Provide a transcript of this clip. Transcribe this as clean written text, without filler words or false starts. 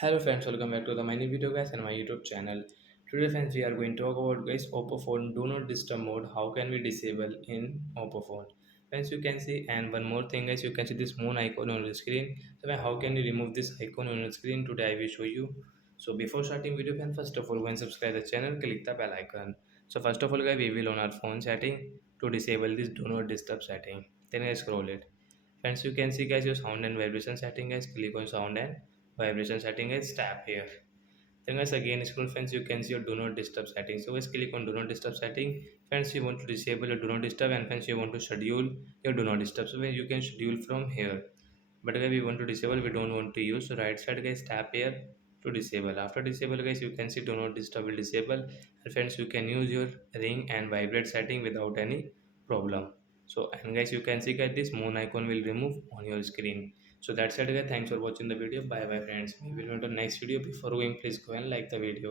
Hello friends, welcome back to the mini video guys and my YouTube channel. Today friends we are going to talk about guys Oppo phone do not disturb mode. How can we disable in Oppo phone? Friends you can see, and one more thing guys, you can see this moon icon on the screen. So how can you remove this icon on your screen? Today I will show you. So before starting video friends, first of all go and subscribe the channel, click the bell icon. So first of all guys, we will on our phone setting to disable this do not disturb setting. Then I scroll it. Friends, you can see guys your sound and vibration setting guys. Click on sound and vibration setting guys. Tap here. Then guys again scroll friends. You can see your do not disturb setting. So guys click on do not disturb setting. Friends, you want to disable your do not disturb, and friends you want to schedule your do not disturb. So you can schedule from here. But guys we want to disable. We don't want to use. So right side guys tap here to disable. After disable guys you can see do not disturb will disable. And friends you can use your ring and vibrate setting without any problem. So and guys you can see guys this moon icon will remove on your screen. So that's it guys, thanks for watching the video. Bye bye friends, we will meet on next video. Before going please go and like the video.